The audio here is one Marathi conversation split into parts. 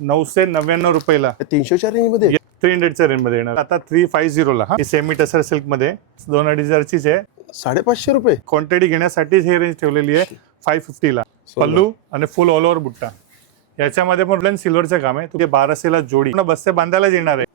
999 रुपयाला 300च्या रेंज मध्ये 300च्या रेंज मध्ये येणार. आता 350 ला ही सेमी टसर सिल्क मध्ये 2-2.5 आहे. 550 रुपये क्वांटिटी घेण्यासाठीच हे रेंज ठेवलेली आहे. 550 ला पल्लू आणि फुल ऑल ओव्हर बुट्टा. याच्यामध्ये पण सिल्वरचं काम आहे. तुम्ही 1200 ला जोडी बस्ते बांधायलाच येणार आहे.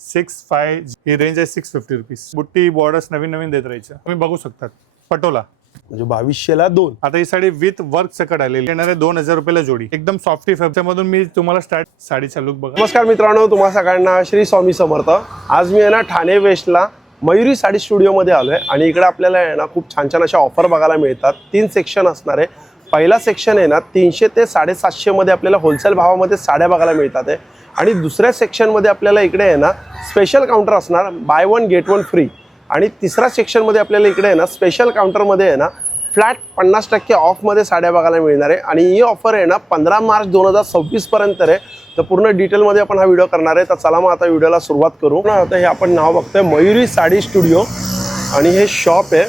65 ही रेंज आहे. 650 रुपीज. बुट्टी बॉर्डर्स नवीन देत राहायच्या. तुम्ही बघू शकता पटोला म्हणजे 2200ला 2. आता ही साडी विथ वर्क सकट आलेली येणार आहे. 2000 रुपयाला जोडी. एकदम सॉफ्टी फॅब्रिक मधून मी तुम्हाला स्टार्ट साडीचा लुक बघा. नमस्कार मित्रांनो, तुम्हा सगळ्यांना श्री स्वामी समर्थ. आज मी आहे ना ठाणे वेस्टला मयुरी साडी स्टुडिओमध्ये आलोय आणि इकडे आपल्याला आहे ना खूप छान अशा ऑफर बघायला मिळतात. 3 सेक्शन असणार आहे. पहिला सेक्शन आहे ना 300 ते 750 मध्ये आपल्याला होलसेल भावामध्ये साड्या बघायला मिळतात आहे. आणि दुसऱ्या सेक्शनमध्ये आपल्याला इकडे आहे ना स्पेशल काउंटर असणार, बाय 1 गेट 1 फ्री. आणि तिसऱ्या सेक्शनमध्ये आपल्याला इकडे आहे ना स्पेशल काउंटरमध्ये आहे ना फ्लॅट 50% ऑफमध्ये साड्या बघायला मिळणार आहे. आणि ही ऑफर आहे ना 15 मार्च 2026 पर्यंत आहे. तर पूर्ण डिटेलमध्ये आपण हा व्हिडिओ करणार आहे. तर चला मग आता व्हिडिओला सुरुवात करू ना. आता हे आपण नाव बघतोय मयुरी साडी स्टुडिओ आणि हे शॉप आहे.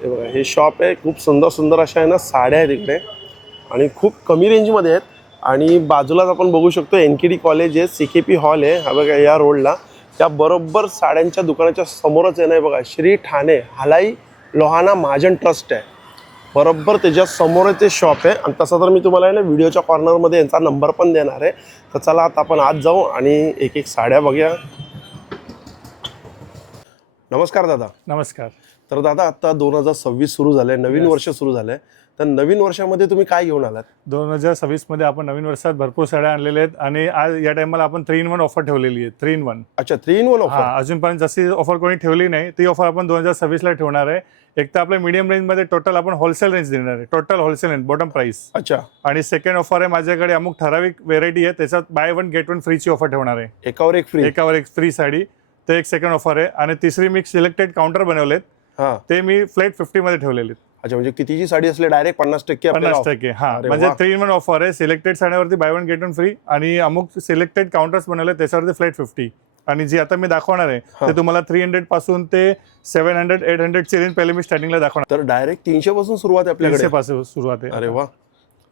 हे बघा, हे शॉप आहे. खूप सुंदर अशा आहे ना साड्या आहेत इकडे आणि खूप कमी रेंजमध्ये आहेत. आणि बाजूलाच आपण बघू शकतो NKD कॉलेज आहे, CKP हॉल आहे. हा बघा या रोडला त्या बरोबर साड्यांच्या दुकानाच्या समोरच आहे ना बघा श्री ठाणे हलाई लोहाना महाजन ट्रस्ट आहे. बरोबर त्याच्या समोर ते शॉप आहे. आणि तसं तर मी तुम्हाला आहे ना व्हिडिओच्या कॉर्नरमध्ये यांचा नंबर पण देणार आहे. तर चला आता आपण आत जाऊ आणि एक साड्या बघूया. नमस्कार दादा. नमस्कार. तर दादा आता 2026 सुरू झालंय, नवीन वर्ष सुरू झालंय. तर नवीन वर्षामध्ये तुम्ही काय घेऊन आलात? 2026 मध्ये आपण नवीन वर्षात भरपूर साड्या आणलेल्या आहेत आणि आज या टाइमला आपण 3-in-1 ऑफर ठेवलेली आहे. 3-in-1. अच्छा, 3-in-1 ऑफर. अजूनपर्यंत जशी ऑफर कोणी ठेवली नाही ती ऑफर आपण 2026 ला ठेवणार आहे. एक तर आपल्या मीडियम रेंज मध्ये टोटल आपण होलसेल रेंज देणार आहे. Total wholesale range bottom price. अच्छा. आणि सेकंड ऑफर आहे माझ्याकडे अमुक ठराविक व्हेरायटी आहे त्याच्यात बाय 1 गेट 1 फ्रीची ऑफर ठेवणार आहे. एकावर एक फ्री साडी. ते एक सेकंड ऑफर आहे. आणि तिसरी मी सिलेक्टेड काउंटर बनवलेत. ते मी फ्लॅट 50 मध्ये ठेवलेले. अच्छा, म्हणजे कितीची साडी असले डायरेक्ट 50%? 50%. हा, म्हणजे 3-in-1 ऑफर आहे. सिलेक्टेड साड्यावरती बाय 1 गेट 1 फ्री आणि अमुक सिलेक्टेड काउंटर्स बनवले त्याच्यावरती फ्लॅट 50. आणि जी आता मी दाखवणार आहे ते तुम्हाला 300 पासून ते 700-800 ची रेंज पहिले मी स्टार्टिंगला दाखवणार. तर डायरेक्ट 300 पासून सुरुवात आहे आपल्याकडे. 300 पासून सुरुवात आहे. अरे वा.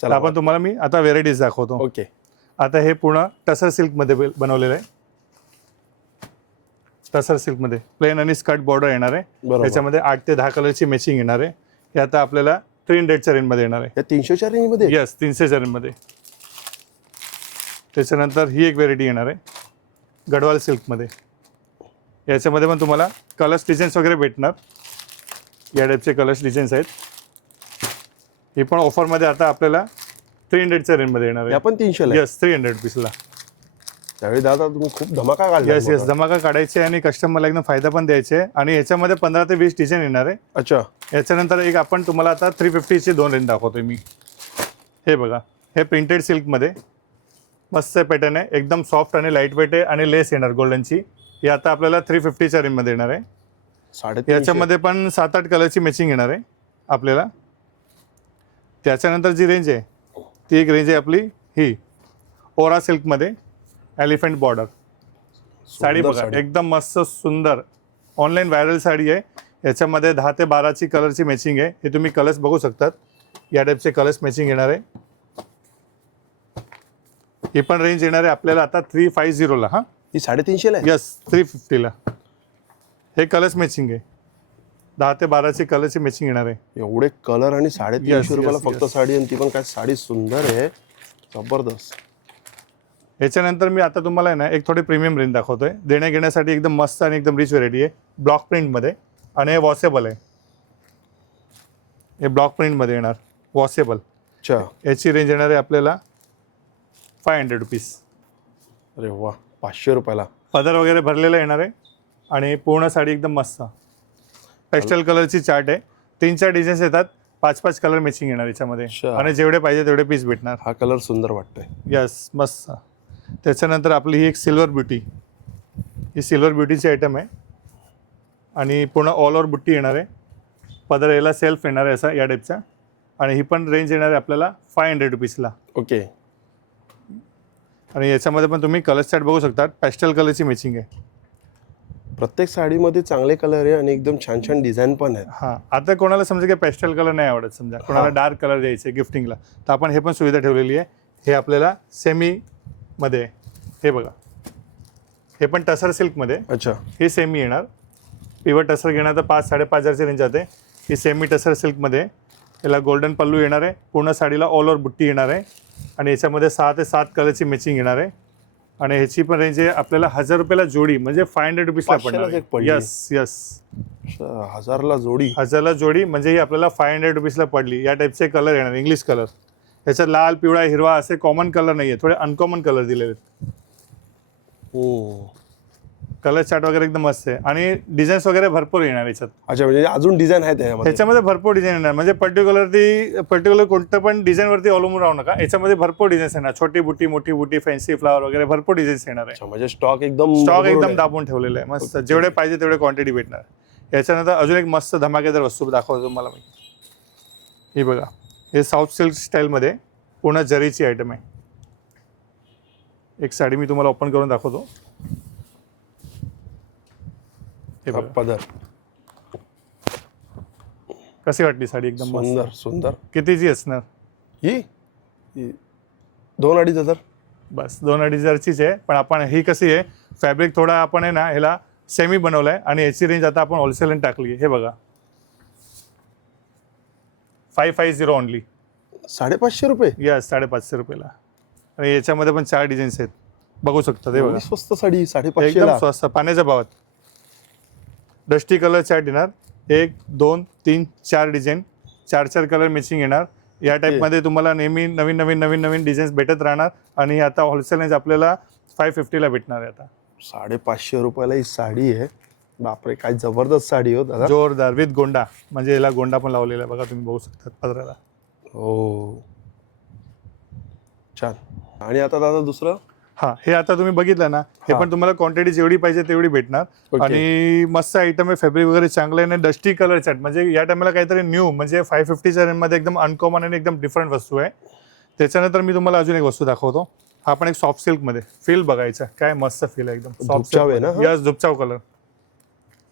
चला आपण तुम्हाला मी आता व्हेरायटीज दाखवतो. ओके. आता हे पूर्ण टसर सिल्क मध्ये बनवलेलं आहे. टसर सिल्क मध्ये प्लेन आणि स्कर्ट बॉर्डर येणार आहे. त्याच्यामध्ये 8 ते 10 कलरची मॅचिंग येणार आहे. हे आता आपल्याला 300च्या रेंज मध्ये येणार आहे. या 300च्या रेंज मध्ये? यस, 300च्या रेंज मध्ये. त्याच्यानंतर ही एक व्हेरायटी येणार आहे गडवाल सिल्क मध्ये. याच्यामध्ये पण तुम्हाला कलर्स डिझाईन्स वगैरे भेटणार. या टाईपचे कलर्स डिझाईन्स आहेत. हे पण ऑफर मध्ये आता आपल्याला 300च्या रेंज मध्ये येणार आहे. आपण 300 ला? यस, 300 रुपीसला. त्यावेळी दादा तुम्ही खूप धमाका काढला. यस, धमाका काढायचे आणि कस्टमरला एकदम फायदा पण द्यायचे. आणि याच्यामध्ये 15 ते 20 डिझाईन येणार आहे. अच्छा. याच्यानंतर एक आपण तुम्हाला आता 350ची 2 रेंज दाखवतोय मी. हे बघा, हे प्रिंटेड सिल्कमध्ये मस्त पॅटर्न आहे. एकदम सॉफ्ट आणि लाईट वेट आहे आणि लेस येणार गोल्डनची. हे आता आपल्याला 350च्या रेंजमध्ये येणार आहे. 350. याच्यामध्ये पण 7-8 कलरची मॅचिंग येणार आहे आपल्याला. त्याच्यानंतर जी रेंज आहे ती एक रेंज आहे आपली ही ओरा सिल्कमध्ये एलिफंट बॉर्डर साडी. बघा एकदम मस्त सुंदर ऑनलाईन व्हायरल साडी आहे. याच्यामध्ये 10 ते 12ची कलरची मॅचिंग आहे. हे तुम्ही कलर्स बघू शकतात. या टाईपचे कलर्स मॅचिंग येणार आहे. ही पण रेंज येणार आहे आपल्याला आता 350 ला. हा, ही 350 ला? यस, 350 ला. हे कलर्स मॅचिंग आहे. 10 ते 12ची कलरची मॅचिंग येणार आहे. एवढे कलर आणि 350 रुपयाला फक्त साडी. आणि ती पण काय साडी सुंदर आहे, जबरदस्त. याच्यानंतर मी आता तुम्हाला ना एक थोडी प्रीमियम रेंज दाखवतोय. देण्या घेण्यासाठी एकदम मस्त आणि एकदम रिच व्हेरायटी आहे. ब्लॉक प्रिंटमध्ये आणि हे वॉशेबल आहे. हे ब्लॉक प्रिंटमध्ये येणार वॉशेबल. अच्छा. याची रेंज येणार आहे आपल्याला 500 रुपीज. अरे वा, 500 रुपयाला. पदर वगैरे भरलेला येणार आहे. आणि पूर्ण साडी एकदम मस्त पेस्टल कलरची चार्ट आहे. 3-4 डिझाईन्स येतात. 5-5 कलर मॅचिंग येणार याच्यामध्ये. आणि जेवढे पाहिजे तेवढे पीस भेटणार. हा कलर सुंदर वाटतोय. यस, मस्त. त्याच्यानंतर आपली ही एक सिल्वर ब्युटी. ही सिल्वर ब्युटीची आयटम आहे आणि पूर्ण ऑल ओव्हर बुट्टी येणार आहे. पदर याला सेल्फ येणार आहे असा या टाईपचा. आणि ही पण रेंज येणार आहे आपल्याला 500 रुपीजला. ओके. आणि याच्यामध्ये पण तुम्ही कलर चार्ट बघू शकता. पेस्टल कलरची मॅचिंग आहे. प्रत्येक साडीमध्ये चांगले कलर आहे आणि एकदम छान छान डिझाईन पण आहे. हां, आता कोणाला समजा की पेस्टल कलर नाही आवडत, समजा कोणाला डार्क कलर द्यायचे गिफ्टिंगला, तर आपण हे पण सुविधा ठेवलेली आहे हे आपल्याला सेमी मध्ये आहे. हे बघा, हे पण टसर सिल्कमध्ये. अच्छा, ही सेमी येणार. प्युअर टसर घेणार तर 5-5.5 रेंज जाते. ही सेमी टसर सिल्कमध्ये. याला गोल्डन पल्लू येणार आहे. पूर्ण साडीला ऑल ओव्हर बुट्टी येणार आहे आणि याच्यामध्ये 6 ते 7 कलरची मॅचिंग येणार आहे. आणि ह्याची पण रेंज आहे आपल्याला 1000 रुपयाला जोडी, म्हणजे 500 रुपीजला 500 ला एक पडली. यस यस, 1000ला जोडी. 1000ला जोडी म्हणजे ही आपल्याला 500 रुपीजला पडली. या टाईपचे कलर येणार, इंग्लिश कलर. याच्यात लाल, पिवळा, हिरवा असे कॉमन कलर नाही आहे, थोडे अनकॉमन कलर दिलेले आहेत. हो, कलर चार्ट वगैरे एकदम मस्त आहे आणि डिझाईन्स वगैरे भरपूर येणार याच्यात. अच्छा, म्हणजे अजून डिझाईन आहेत यामध्ये. ह्याच्यामध्ये भरपूर डिझाईन येणार, म्हणजे पर्टिक्युलर कोणतं पण डिझाईनवरती अवलंबून राहू नका. याच्यामध्ये भरपूर डिझाईन्स येणार, छोटी बुटी, मोठी बुटी, फॅन्सी फ्लावर वगैरे भरपूर डिझाईन्स येणार आहे. अच्छा, म्हणजे स्टॉक एकदम दाबून ठेवलेलं आहे मस्त. जेवढे पाहिजे तेवढे क्वांटिटी भेटणार. याच्यानंतर अजून एक मस्त धमाकेदार वस्तू दाखवतो तुम्हाला मी. ही बघा, हे साऊथ सिल्क स्टाईलमध्ये पूर्ण जरीची आयटम आहे. एक साडी मी तुम्हाला ओपन करून दाखवतो. हे बघा, पदर. कशी वाटली साडी? एकदम मस्त. सुंदर सुंदर. कितीची असणार ही 2-2.5 हजार. बस 2-2.5 हजारचीच आहे. पण आपण ही कशी आहे, फॅब्रिक थोडा आपण आहे ना ह्याला सेमी बनवलं आहे आणि याची रेंज आता आपण होलसेलने टाकली आहे. हे बघा, 550 ओनली. 550 रुपये. यस, 550 रुपयाला. आणि याच्यामध्ये पण 4 डिझाईन्स आहेत, बघू शकता. ते बघा, स्वस्त साडी 550 एकदम ला. स्वस्त, पाण्याच्या भावात. डस्टी कलर चार्ट येणार. 1, 2, 3, 4 डिझाईन, 4 कलर मॅचिंग येणार. या टाईपमध्ये तुम्हाला नेहमी नवीन डिझाईन्स भेटत राहणार. आणि आता होलसेल रेंज आपल्याला 550ला भेटणार आहे. आता 550 रुपयाला ही साडी आहे. बापरे, काय जबरदस्त साडी हो दादा. जोरदार विथ गोंडा, म्हणजे याला गोंडा पण लावलेला आहे बघा, तुम्ही बघू शकता पदराला. हो, छान. आणि आता दादा दुसरं. हा, हे आता तुम्ही बघितलं ना, हे पण तुम्हाला क्वांटिटी जेवढी पाहिजे तेवढी भेटणार. आणि मस्त आयटम आहे, फॅब्रिक वगैरे चांगलं आहे. आणि डस्टी कलर चार्ट, म्हणजे या टायमाला काहीतरी न्यू, म्हणजे 550च्या रेंजमध्ये एकदम अनकॉमन आणि एकदम डिफरंट वस्तू आहे. त्याच्यानंतर मी तुम्हाला अजून एक वस्तू दाखवतो. हा पण एक सॉफ्ट सिल्कमध्ये. फील बघायचा, काय मस्त फील आहे एकदम. झुपचाव आहे ना? यस, झुपचाव कलर.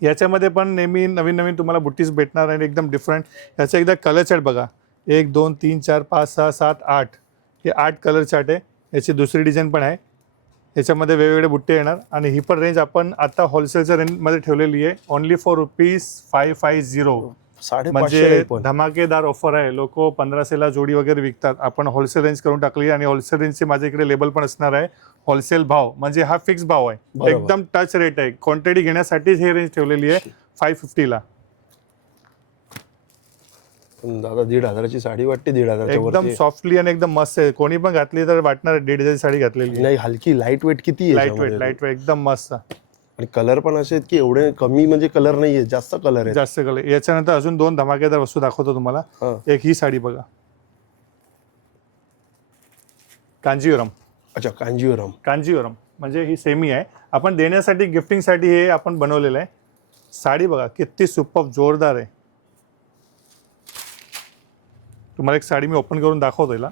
याच्यामध्ये पण नेहमी नवीन तुम्हाला बुट्टीज भेटणार आणि एकदम डिफरंट. याचा एकदा कलर चार्ट बघा. 1, 2, 3, 4, 5, 6, 7, 8, हे 8 कलर चार्ट आहे. याची दुसरी डिझाईन पण आहे. याच्यामध्ये वेगवेगळे बुट्टे येणार. आणि ही पण रेंज आपण आता होलसेलच्या रेंजमध्ये ठेवलेली आहे, ओनली फॉर ₹550. 550 म्हणजे धमाकेदार ऑफर आहे. लोक 1500ला जोडी वगैरे विकतात, आपण होलसेल रेंज करून टाकली. आणि होलसेल रेंजचे माझ्या इकडे लेबल पण असणार आहे. होलसेल भाव म्हणजे हा फिक्स भाव आहे, एकदम टच रेट आहे. क्वांटिटी घेण्यासाठीच हे रेंज ठेवलेली आहे 550ला. दादा 1,500ची साडी वाटते. 1,500 एकदम सॉफ्टली आणि एकदम मस्त आहे. कोणी पण घातली तर वाटणार 1,500ची साडी घातलेली. नाही, हलकी, लाईट वेट. किती लाईट वेट एकदम मस्त. आणि कलर पण असे आहेत की एवढे कमी, म्हणजे कलर नाहीये, जास्त कलर आहे. जास्त कलर. याच्यानंतर अजून 2 धमाकेदार वस्तू दाखवतो तुम्हाला. एक ही साडी बघा, कांजीवरम. अच्छा, कांजीवरम म्हणजे ही सेमी आहे. आपण देण्यासाठी, गिफ्टिंगसाठी हे आपण बनवलेलं आहे. साडी बघा किती सुपर जोरदार आहे. तुम्हाला एक साडी मी ओपन करून दाखवतो. याला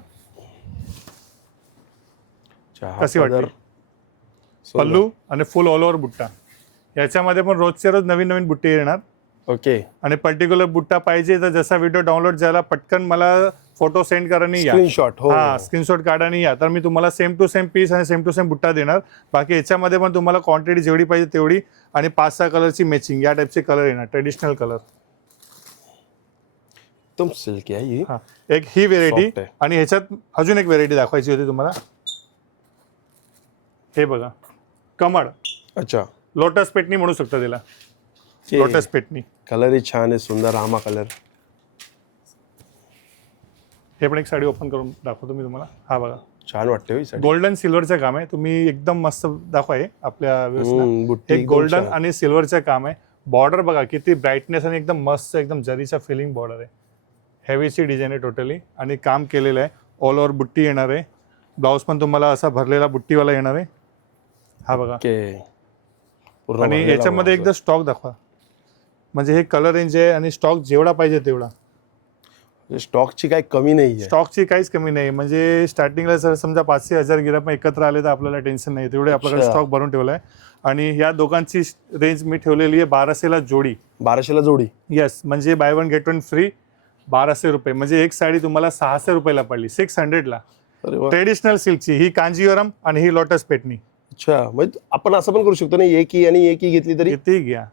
कशी वाटते? पल्लू आणि फुल ऑल ओव्हर बुट्टा. याच्यामध्ये पण रोजचे रोज नवीन बुट्टे येणार. ओके. आणि पर्टिक्युलर बुट्टा पाहिजे तर जसा व्हिडिओ डाउनलोड झाला, पटकन मला फोटो सेंड करा आणि या. स्क्रीनशॉट. हो, स्क्रीनशॉट काढा आणि या, तर मी तुम्हाला सेम टू सेम पीस आणि सेम टू सेम बुट्टा देणार. बाकी याच्यामध्ये पण तुम्हाला क्वांटिटी जेवढी पाहिजे तेवढी. आणि 5-6 कलरची मॅचिंग, या टाईपचे कलर येणार, ट्रेडिशनल कलर. एकदम सिल्की आहे ही. एक ही व्हेरायटी. आणि ह्याच्यात अजून एक व्हेरायटी दाखवायची होती तुम्हाला. हे बघा, कमळ. अच्छा, लोटस पेटनी म्हणू शकता त्याला. लोटस पेटनी. कलरही छान आहे, सुंदर रामा कलर. हे पण एक साडी ओपन करून दाखवतो मी तुम्हाला. हा बघा, छान वाटते. गोल्डन सिल्वरचं काम आहे. तुम्ही एकदम मस्त दाखवा. हे आपल्या व्यवस्था गोल्डन आणि सिल्वरचं काम आहे. बॉर्डर बघा किती ब्राईटनेस आणि एकदम मस्त, एकदम जरीचा फिलिंग बॉर्डर आहे. हेवीची डिझाईन आहे टोटली. आणि काम केलेलं आहे. ऑल ओव्हर बुट्टी येणार आहे. ब्लाऊज पण तुम्हाला असा भरलेला बुट्टीवाला येणार आहे. हा बघा. आणि याच्यामध्ये एकदा स्टॉक दाखवा. म्हणजे हे कलर रेंज आहे आणि स्टॉक जेवढा पाहिजे तेवढा. स्टॉकची काही कमी नाही आहे. स्टॉकची काहीच कमी नाही. म्हणजे स्टार्टिंगला जर समजा 500 हजार गिराईक एकत्र आले तर आपल्याला टेन्शन नाही, तेवढे आपल्याकडे स्टॉक भरून ठेवला आहे. आणि या दोघांची रेंज मी ठेवलेली आहे 1200ला जोडी. 1200ला जोडी. येस, म्हणजे बाय 1 गेट 1 फ्री. 1200 रुपये, म्हणजे एक साडी तुम्हाला 600 रुपयाला पडली, 600ला. अरे वा. ट्रेडिशनल सिल्कची, ही कांजीवरम आणि ही लोटस पेटणी. अच्छा, म्हणजे आपण असं पण करू शकतो ना, एकी आणि एकी घेतली तरी किती घ्या,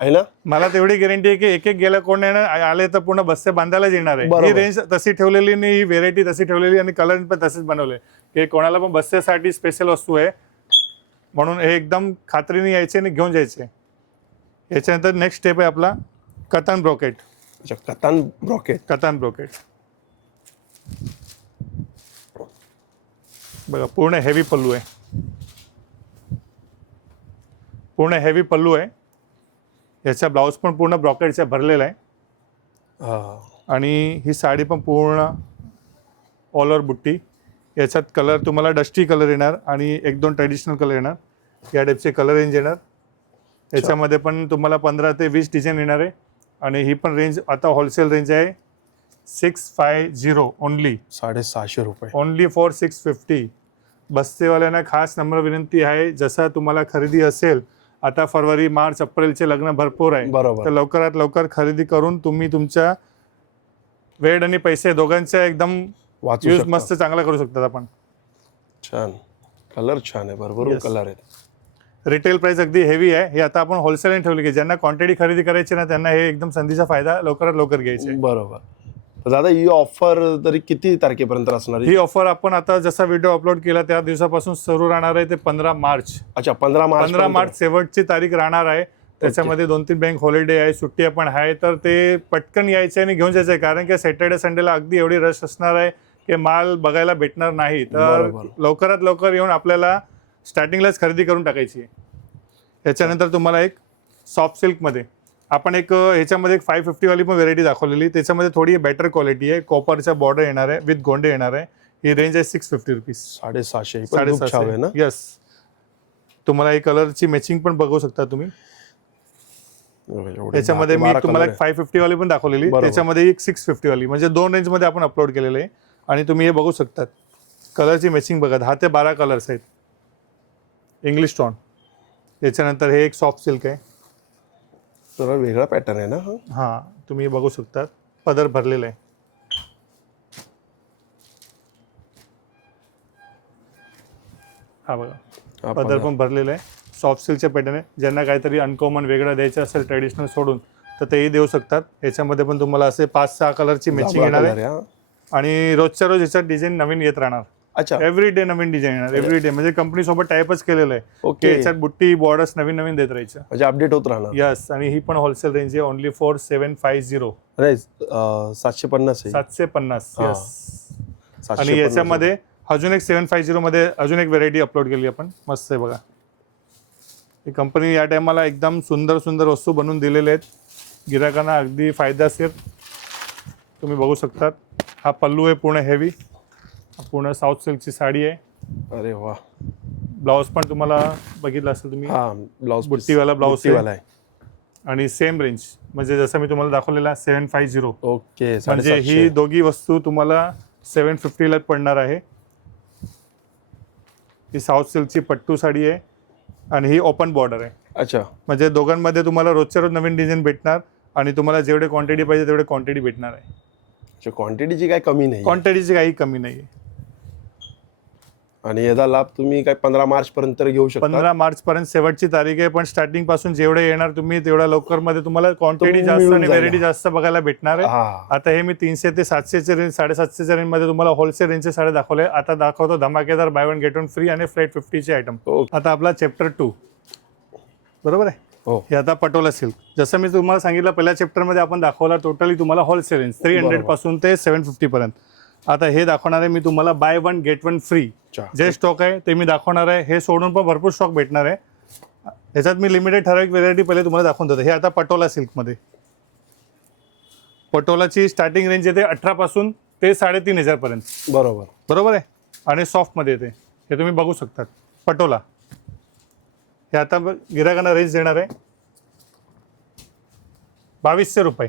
आहे ना. मला तेवढी गॅरंटी आहे की एक एक गेल्या कोण येणार आले तर पूर्ण बस्ते बांधायलाच येणार आहे. बरोबर. ही रेंज तशी ठेवलेली नाही, ही व्हेरायटी तशी ठेवलेली आणि कलर पण तसेच बनवले की कोणाला पण बस्त्यासाठी स्पेशल वस्तू आहे म्हणून हे एकदम खात्रीने यायचे आणि घेऊन जायचे. याच्यानंतर नेक्स्ट स्टेप आहे आपला कतान ब्रोकेट. अच्छा, कतान ब्रॉकेट. कतान ब्रोकेट बघा, पूर्ण हेवी पल्लू आहे, पूर्ण हेवी पल्लू आहे. याचा ब्लाऊज पण पूर्ण ब्रॉकेटचा भरलेला आहे हा. आणि ही साडी पण पूर्ण ऑल ओव्हर बुट्टी. याच्यात कलर तुम्हाला डस्टी कलर येणार आणि एक दोन ट्रेडिशनल कलर येणार, या टाईपचे कलर रेंज येणार. याच्यामध्ये पण तुम्हाला 15 ते 20 डिझाईन येणार आहे आणि ही पण रेंज आता होलसेल रेंज आहे 650 ओनली. 750 रुपये. Only for 650. बस्तेवाल्यांना खास नम्र विनंती आहे, जसा तुम्हाला खरेदी असेल, आता फरवरी मार्च एप्रिलचे लग्न भरपूर आहे, बरोबर. तर लवकरात लवकर खरेदी करून तुम्ही तुमच्या वेळ आणि पैसे दोघांचा एकदम वाचू यूज शकता. मस्त चांगला करू शकतात आपण. छान कलर, छान आहे, भरभरून Yes. कलर आहेत. रिटेल प्राइस अगदी हेवी आहे. हे आता आपण होलसेलने ठेवली की ज्यांना क्वांटिटी खरेदी करायची ना त्यांना हे एकदम संधीचा फायदा लवकरात लवकर घ्यायचा आहे. बरोबर. तर दादा, ही ऑफर तरी किती तारखेपर्यंत असणार? ही ऑफर आपण आता जसा व्हिडिओ अपलोड केला त्या दिवसापासून सुरू राहणार आहे ते 15 मार्च. अच्छा, 15 मार्च शेवटची तारीख राहणार आहे. त्याच्यामध्ये 2-3 बँक हॉलिडे आहे, सुट्टी पण आहे, तर ते पटकन यायचे आणि घेऊन जायचं आहे. कारण की सॅटर्डे संडेला अगदी एवढी रश असणार आहे की माल बघायला भेटणार नाही. तर बरोबर. लवकरात लवकर येऊन आपल्याला स्टार्टिंगलाच खरेदी करून टाकायची आहे. याच्यानंतर तुम्हाला एक सॉफ्ट सिल्कमध्ये आपण एक ह्याच्यामध्ये एक 550 वाली पण व्हेरायटी दाखवलेली. त्याच्यामध्ये थोडी बेटर क्वालिटी आहे, कॉपरचा बॉर्डर येणार आहे, विथ गोंडे येणार आहे. ही रेंज आहे 650 रुपीज. 750. 750 ना. यस. तुम्हाला ही कलरची मॅचिंग पण बघू शकता तुम्ही. त्याच्यामध्ये मी तुम्हाला एक 550 वाली पण दाखवलेली, बरोबर. त्याच्यामध्ये एक 650 वाली, म्हणजे 2 रेंजमध्ये आपण अपलोड केलेलं आहे. आणि तुम्ही हे बघू शकतात कलरची मॅचिंग बघा, 10 ते 12 कलर्स आहेत. English tone. याच्यानंतर हे एक सॉफ्ट सिल्क आहे, जरा वेगळा पॅटर्न आहे ना. हां तुम्ही बघू शकता, पदर भरलेला आहे. हा बघा, पदर पण भरलेला आहे. सॉफ्ट सिल्कचे पॅटर्न आहे. ज्यांना काहीतरी अनकॉमन वेगळं द्यायचं असेल ट्रेडिशनल सोडून तर तेही देऊ शकतात. याच्यामध्ये पण तुम्हाला असे 5-6 कलरची मॅचिंग येणार आहे आणि रोजच्या रोज याच्यात डिझाईन नवीन येत राहणार. अच्छा, एव्हरी डे नवीन डिझाईन येणार, एव्हरी डे. म्हणजे कंपनी सोबत टाईपच केलेलं आहे की ओके. याच्यात बुट्टी बॉर्डर्स नवीन नवीन देत राहायचं. म्हणजे अपडेट होत राहणार. यस. आणि ही पण होलसेल रेंज आहे, ओनली फॉर 750. नाही, 750 आहे. 750. हा. यस. 750. आणि याच्यामध्ये अजून एक 750 मध्ये अजून एक व्हेरायटी अपलोड केली आपण, मस्त आहे बघा. ही कंपनी या टायमाला एकदम सुंदर सुंदर वस्तू बनवून दिलेले आहेत गिराकांना, अगदी फायदेशीर. तुम्ही बघू शकतात, हा पल्लू आहे पूर्ण हेवी, पूर्ण साऊथ सिल्कची साडी आहे. अरे वा. ब्लाऊज पण तुम्हाला बघितलं असेल तुम्ही, हा, ब्लाऊज बुट्टीवाला ब्लाऊज बुट्टीवाला आहे. आणि सेम रेंज, म्हणजे जसं मी तुम्हाला दाखवलेला 750. ओके. म्हणजे ही दोघी वस्तू तुम्हाला 750 ला पडणार आहे. ही साऊथ सिल्कची पट्टू साडी आहे आणि ही ओपन बॉर्डर आहे. अच्छा, म्हणजे दोघांमध्ये तुम्हाला रोजच्या रोज नवीन डिझाईन भेटणार आणि तुम्हाला जेवढे क्वांटिटी पाहिजे तेवढे क्वांटिटी भेटणार आहे. क्वांटिटीची काय कमी नाही. क्वांटिटीची काही कमी नाही आहे. आणि याचा लाभ तुम्ही काय 15 मार्च पर्यंत घेऊ शकता. 15 मार्च पर्यंत शेवटची तारीख आहे, पण स्टार्टिंग पासून जेवढे येणार तुम्ही तेवढ्या लवकर मध्ये तुम्हाला क्वांटिटी तो जास्त मिळून आणि जाईल. व्हेरायटी जास्त बघायला भेटणार आहे. हा. आता हे मी 300 ते 700चे रेंज, 750च्या रेंज मध्ये तुम्हाला होलसेल रेंजचे साडे दाखवले. आता दाखवतो धमाकेदार by one get one free आणि फ्लॅट 50चे आयटम. ओके. आता आपला चॅप्टर 2 बरोबर आहे. हो. हे आता पटोला सिल्क, जसं मी तुम्हाला सांगितलं पहिल्या चॅप्टरमध्ये आपण दाखवला टोटली तुम्हाला होलसेल रेंज 300 पासून ते 750 पर्यंत. आता हे दाखवणार आहे मी तुम्हाला by one get one free. जे स्टॉक आहे ते मी दाखवणार आहे, हे सोडून पण भरपूर स्टॉक भेटणार आहे. याच्यात मी लिमिटेड ठराविक व्हेरायटी पहिले तुम्हाला दाखवून देतो. हे आता पटोला सिल्कमध्ये, पटोलाची स्टार्टिंग रेंज येते 18 पासून ते 3500 पर्यंत. बरोबर. बरोबर आहे. आणि सॉफ्टमध्ये येते, हे तुम्ही बघू शकतात पटोला. हे आता गिराकांना रेंज देणार आहे 2200 रुपये.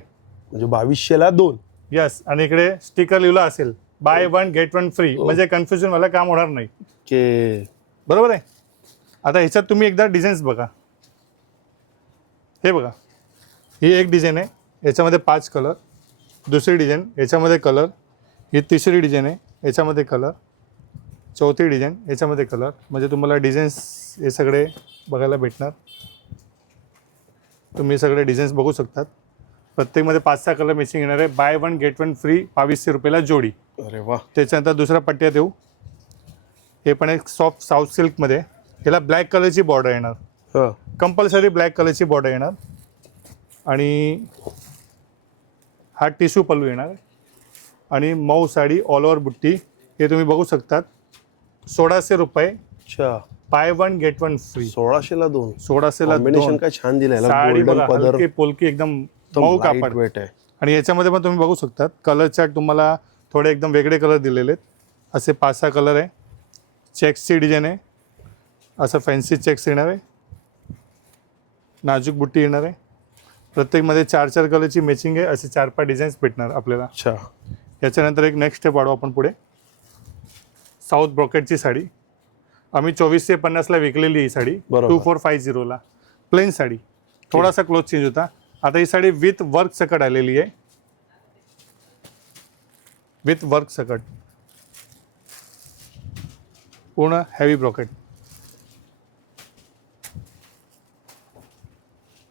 म्हणजे 2200ला 2. यस. आणि इकडे स्टिकर लिहिलं असेल by one get one free, म्हणजे कन्फ्युजन मला काम होणार नाही. ओके. बरोबर आहे. आता ह्याच्यात तुम्ही एकदा डिझाईन्स बघा. हे बघा, ही एक डिझाईन आहे, याच्यामध्ये 5 कलर. दुसरी डिझाईन याच्यामध्ये कलर. ही तिसरी डिझाईन आहे, याच्यामध्ये कलर. चौथी डिझाईन, याच्यामध्ये कलर म्हणजे तुम्हाला डिझाईन्स हे सगळे बघायला भेटणार. तुम्ही सगळे डिझाईन्स बघू शकतात. प्रत्येकमध्ये 5-6 कलर मॅचिंग येणार आहे. बाय 1 गेट 1 फ्री 2200 रुपयाला जोडी. अरे वा. त्याच्यानंतर दुसरा पट्ट्या देऊ. हे पण एक सॉफ्ट साऊथ सिल्कमध्ये, याला ब्लॅक कलरची बॉर्डर येणार. हां. कंपल्सरी ब्लॅक कलरची बॉर्डर येणार. आणि हा टिश्यू पल्लू येणार आणि मऊ साडी ऑल ओव्हर बुट्टी. हे तुम्ही बघू शकतात. 1600 रुपये. अच्छा. Buy 1 get 1 free. 1600ला 2. 1600ला कॉम्बिनेशन काय छान दिलंय. साडी गोल्डन बघा, पदर, हलकी पोलकी एकदम मऊ कापड. वेट आहे. आणि याच्यामध्ये पण तुम्ही बघू शकतात कलर चार्ट तुम्हाला थोडे एकदम वेगळे कलर दिलेले आहेत. असे 5-6 कलर आहे. चेक्सची डिझाईन आहे. असं फॅन्सी चेक्स येणार आहे. नाजूक बुट्टी येणार आहे. प्रत्येकमध्ये 4-4 कलरची मॅचिंग आहे. असे 4-5 डिझाईन्स भेटणार आपल्याला. अच्छा. याच्यानंतर एक नेक्स्ट स्टेप वाढू आपण पुढे. साऊथ ब्रॉकेटची साडी आम्ही 2450ला विकलेली ही साडी. बरोबर. 2450ला प्लेन साडी. थोडासा क्लोथ चेंज होता. आता ही साडी विथ वर्क सकट आलेली आहे. विथ वर्क सकट पूर्ण हेवी ब्रॉकेट.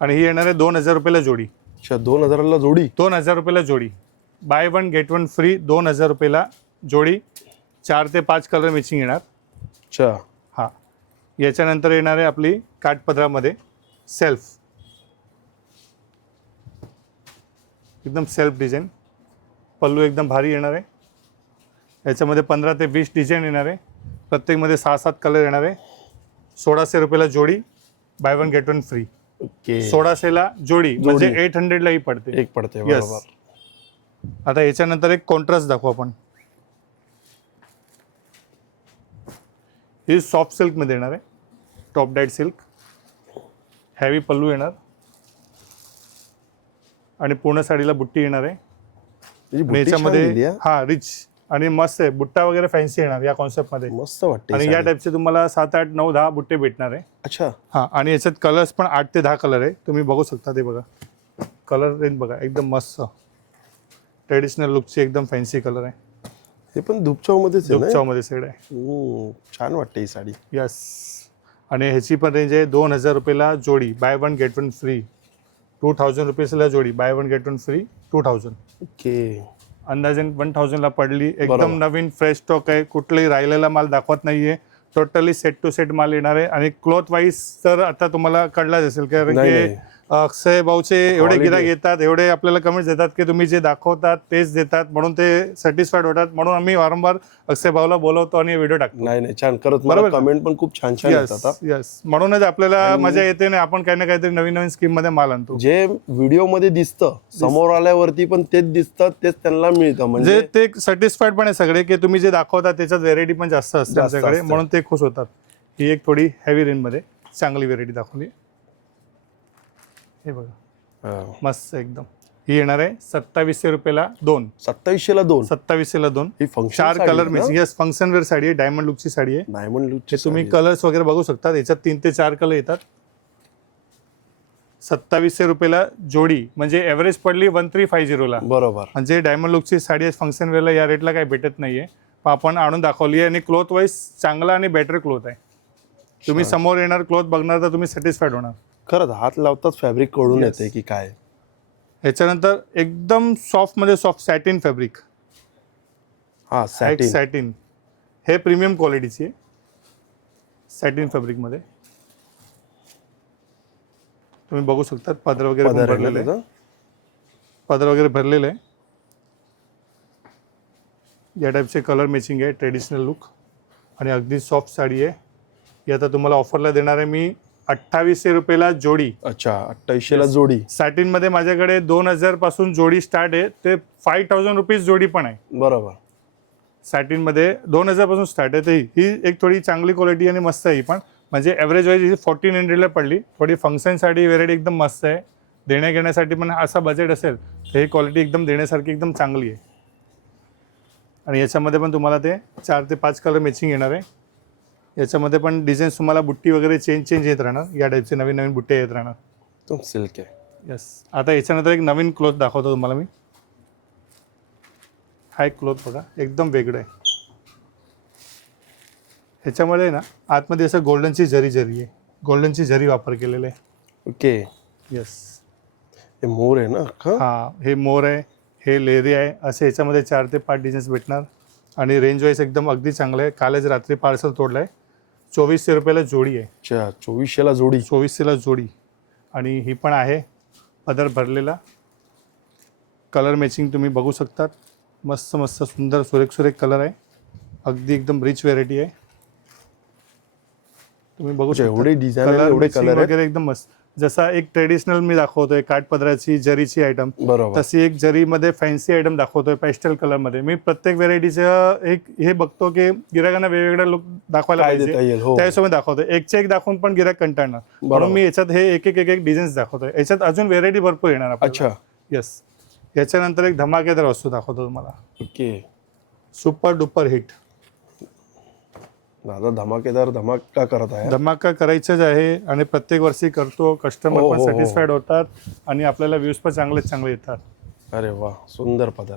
आणि ही येणार आहे 2000 रुपयाला जोडी. अच्छा. 2000ला जोडी. 2000 रुपयाला जोडी. बाय 1 गेट 1 फ्री 2000 रुपयाला जोडी. 4 ते 5 कलर मॅचिंग येणार. अच्छा. हां. याच्यानंतर येणार आहे आपली काठपदरामध्ये सेल्फ, एकदम सेल्फ डिझाईन. पल्लू एकदम भारी येणार आहे. याच्यामध्ये 15 ते 20 डिझाईन येणार आहे. प्रत्येकमध्ये 6-7 कलर येणार आहे. 1600 रुपयाला जोडी. Buy 1 get 1 free. ओके. 1600ला जोडी म्हणजे 800लाही पडते. एक पडते. Yes. बरोबर. आता याच्यानंतर एक कॉन्ट्रास्ट दाखवू आपण. ही सॉफ्ट सिल्कमध्ये येणार आहे. Top diet silk. हेवी पल्लू येणार आणि पूर्ण साडीला बुट्टी येणार आहे. ही आणि बुट्टी छान याच्यामध्ये दिली आहे. हा रिच आणि मस्त आहे. बुट्टा वगैरे फॅन्सी येणार या कॉन्सेप्टमध्ये. मस्त वाटते आणि ही या साडी. टाईपचे तुम्हाला 7, 8, 9, 10 बुट्टे भेटणार आहे. अच्छा. हां. आणि याच्यात कलर्स पण 8 ते 10 कलर आहे. तुम्ही बघू शकता. ते बघा कलर रेंज बघा एकदम मस्त ट्रेडिशनल लुकची एकदम फॅन्सी कलर आहे. हे पण धुपचावमध्येच आहे ना? दुपचावमध्ये सेड आहे. छान वाटते ही साडी. यस. आणि ह्याची पण रेंज आहे 2000 रुपयाला जोडी. बाय 1 गेट 1 फ्री 2000 रुपयाला जोडी. Buy 1 get 1 free 2000. ओके. अंदाजे 1000ला पडली. एकदम बरोबर. नवीन फ्रेश स्टॉक आहे. कुठलाही राहिलेला माल दाखवत नाहीये. टोटली सेट टू सेट माल येणार आहे. आणि क्लॉथ वाईज तर आता तुम्हाला कळलाच असेल कारण नाही, की अक्षय भाऊचे एवढे Quality. गिराक येतात, एवढे आपल्याला कमेंट्स देतात की तुम्ही जे दाखवतात तेच देतात, म्हणून ते सॅटिस्फाईड होतात. म्हणून आम्ही वारंवार अक्षय भाऊला बोलवतो आणि व्हिडिओ टाकतो. नाही छान करत. मला बरोबर. कमेंट पण खूप छान छान येतात. Yes yes. म्हणूनच आपल्याला मजा येते ना. आपण काही ना काहीतरी नवीन नवीन स्कीम मध्ये माल आणतो. जे व्हिडिओ मध्ये दिसतं समोर आल्यावरती पण तेच दिसतं, तेच त्यांना मिळतं. म्हणजे ते सॅटिस्फाईड पण आहे सगळे की तुम्ही जे दाखवता त्याच्यात व्हेरायटी पण जास्त असते जास्त आमच्याकडे, असते. म्हणून ते खुश होतात. ही एक थोडी हेवी रेंज मध्ये चांगली व्हेरायटी दाखवली. हे बघा मस्त एकदम. ही येणार आहे 2700 रुपयाला 2. 2700ला 2. 2700ला 2. ही function 4 colour mixing. Yes. Function wear sari आहे. डायमंड लुकची साडी आहे. डायमंड हे लुकची तुम्ही कलर्स वगैरे बघू शकता. याच्यात 3 ते 4 कलर येतात. 2700 रुपयाला जोडी म्हणजे एव्हरेज पडली 1350ला. बरोबर. म्हणजे डायमंड लुकची साडी आहे. फंक्शन वेअरला या रेटला काही भेटत नाहीये. पण आपण आणून दाखवली आहे. आणि क्लॉथ वाईज चांगला आणि बेटर क्लॉथ आहे. तुम्ही समोर येणार क्लॉथ बघणार तर तुम्ही सॅटिस्फाईड होणार. खरंच हात लावताच फॅब्रिक कळून येते की काय. ह्याच्यानंतर एकदम सॉफ्ट मध्ये सॉफ्ट सॅटिन फॅब्रिक. हा सॅटिन. सॅटिन हे प्रीमियम क्वालिटीची आहे. सॅटिन फॅब्रिक मध्ये तुम्ही बघू शकता. पदर वगैरे पण भरलेले आहे. पदर वगैरे भरलेले आहे. या टाईपचे कलर मॅचिंग आहे. ट्रेडिशनल लुक आणि अगदी सॉफ्ट साडी आहे. ही आता तुम्हाला ऑफरला देणार आहे मी 2800 रुपयाला जोडी. अच्छा. 2800ला जोडी. सॅटिन मध्ये माझ्याकडे 2000 पासून जोडी स्टार्ट आहे ते 5000 रुपीज जोडी पण आहे. बरोबर. सॅटिन मध्ये 2000 पासून स्टार्ट आहे. तर ही एक थोडी चांगली क्वालिटी आणि मस्त आहे. ही पण म्हणजे ॲव्हरेज वाईज ही 1400ला पडली. थोडी फंक्शनसाठी व्हेरायटी एकदम मस्त आहे. देण्या घेण्यासाठी पण असा बजेट असेल तर ही क्वालिटी एकदम देण्यासारखी एकदम चांगली आहे. आणि याच्यामध्ये पण तुम्हाला ते 4 ते 5 कलर मॅचिंग येणार आहे. याच्यामध्ये पण डिझाईन्स तुम्हाला बुट्टी वगैरे चेंज येत राहणार. या टाईपचे नवीन नवीन बुट्टे येत राहणार. तो सिल्क आहे. यस. आता याच्यानंतर एक नवीन क्लॉथ दाखवतो तुम्हाला मी. हा एक क्लॉथ बघा एकदम वेगळं आहे. ह्याच्यामध्ये ना आतमध्ये असं गोल्डनची जरी आहे, गोल्डनची जरी वापर केलेला आहे. Okay, yes. हे मोर आहे ना अख्खं? हां, हे मोर आहे, हे लेरी आहे, असे ह्याच्यामध्ये 4 ते 5 डिझाईन्स भेटणार. आणि रेंज वाईज एकदम अगदी चांगलं आहे. कालच रात्री पार्सल तोडलं आहे. 2400 रुपयाला जोडी आहे. अच्छा, 2400ला जोडी. 2400ला जोडी. आणि ही पण आहे पदर भरलेला. कलर मॅचिंग तुम्ही बघू शकतात. मस्त मस्त सुंदर सुरेख कलर आहे. अगदी एकदम रिच व्हेरायटी आहे. तुम्ही बघू शकता एवढे डिझाइन एवढे कलर वगैरे एकदम मस्त. जसा एक ट्रेडिशनल मी दाखवतोय काठपदराची जरीची आयटम, बरोबर. तशी एक जरीमध्ये फॅन्सी आयटम दाखवतोय पेस्टल कलरमध्ये. मी प्रत्येक व्हेरायटीचं एक हे बघतो की गिराकांना वेगवेगळ्या लुक दाखवायला काय पाहिजे, देता येईल. हो, त्या हिशोबाने दाखवतोय. एकचे एक दाखवून पण गिराक कंटाळणार, म्हणून मी याच्यात हे एक डिझाईन्स दाखवतोय. याच्यात अजून व्हेरायटी भरपूर येणार आपल्याला. अच्छा, येस. याच्यानंतर एक धमाकेदार वस्तू दाखवतो तुम्हाला. ओके. Super duper hit. दादा धमाकेदार धमाका करत आहे. धमाका करायचंच आहे आणि प्रत्येक वर्षी करतो. कस्टमर हो, पण हो, हो. सॅटिस्फाईड होतात आणि आपल्याला व्ह्यूज पण चांगले येतात. अरे वा, सुंदर पदर,